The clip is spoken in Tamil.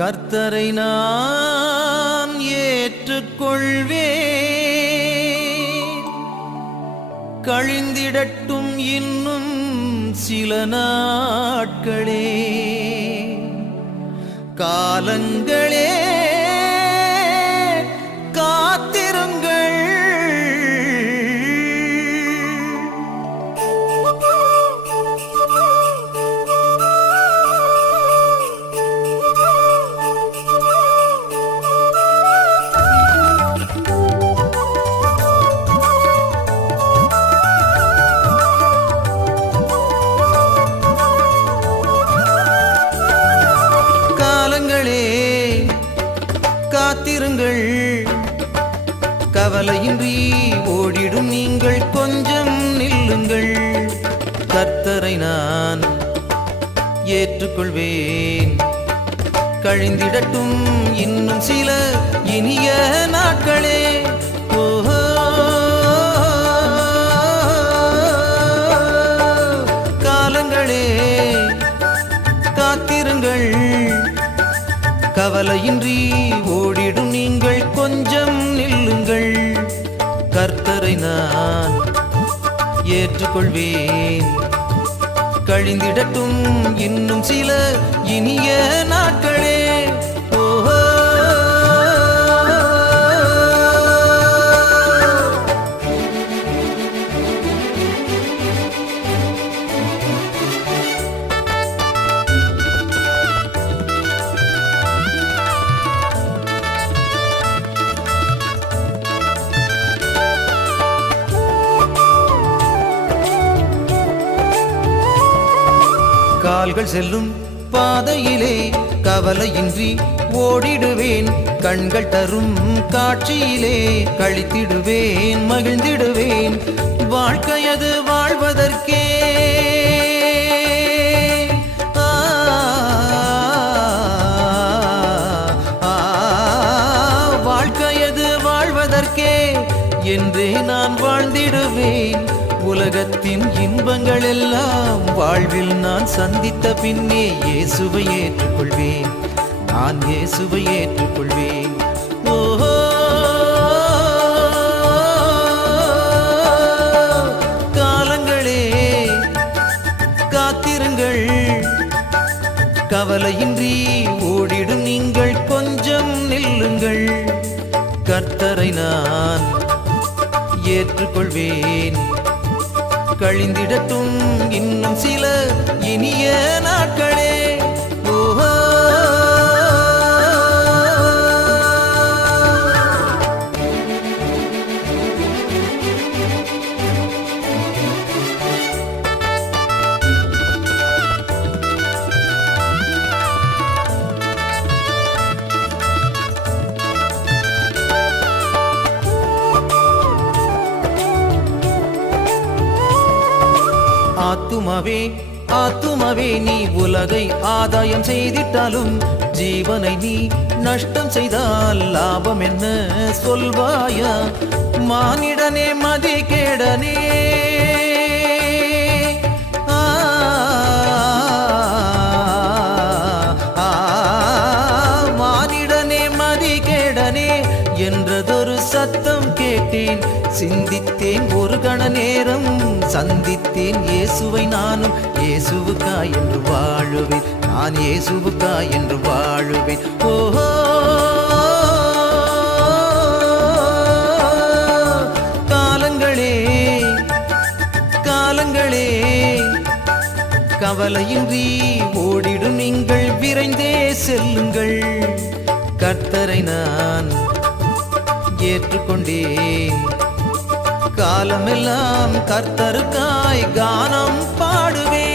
கர்த்தரை நான் ஏற்றுக்கொள்வேன். கழிந்திடட்டும் இன்னும் சில நாட்களே, காலங்களே காத்திருங்கள். காத்திருங்கள், கவலையின்றி ஓடிடும் நீங்கள் கொஞ்சம் நில்லுங்கள். கர்த்தரை நான் ஏற்றுக்கொள்வேன். கழிந்திடட்டும் இன்னும் சில இனிய நாட்களே. ஓஹோ, காலங்களே காத்திருங்கள், கவலையின்றி ஓடிடும் நீங்கள் கொஞ்சம் நில்லுங்கள். கர்த்தரை நான் ஏற்றுக்கொள்வேன். கழிந்திடட்டும் இன்னும் சில இனிய நாட்களே. ஓஹோ, கால்கள் செல்லும் பாதையிலே கவலையின்றி ஓடிடுவேன். கண்கள் தரும் காட்சியிலே கழித்திடுவேன், மகிழ்ந்திடுவேன். வாழ்க்கையது வாழ்வதற்கே, வாழ்க்கையது வாழ்வதற்கே என்றே நான் வாழ்ந்திடுவேன். உலகத்தின் இன்பங்கள் எல்லாம் வாழ்வில் நான் சந்தித்த பின்னே இயேசுவை ஏற்றுக்கொள்வேன். நான் இயேசுவை ஏற்றுக்கொள்வேன். ஓஹோ, காலங்களே காத்திருங்கள், கவலையின்றி ஓடிடும் நீங்கள் கொஞ்சம் நில்லுங்கள். கர்த்தரை நான் ஏற்றுக்கொள்வேன். கழிந்திடட்டும் இன்னும் சில இனிய நாட்களே. ஓஹோ, ஆத்துமாவே ஆத்துமாவே நீ உலகை ஆதாயம் செய்திட்டாலும் ஜீவனை நீ நஷ்டம் செய்தால் லாபம் என்ன சொல்வாயா? மானிடனே மதிகேடனே, மானிடனே மதிகேடனே என்றதொரு சத்தம் கேட்டேன். சிந்தித்தேன் ஒரு கண நேரம், சந்தித்தேன் இயேசுவை. நானும் இயேசுவுக்காய் என்று வாழுவேன். நான் இயேசுவுக்காய் என்று வாழுவேன். ஓஹோ, காலங்களே காலங்களே கவலையின்றி ஓடிடும் நீங்கள் விரைந்தே செல்லுங்கள். கர்த்தரை நான் ஏற்றுக்கொண்டேன். காலமெல்லாம் கர்த்தருக்காய் கானம் பாடுவேன்.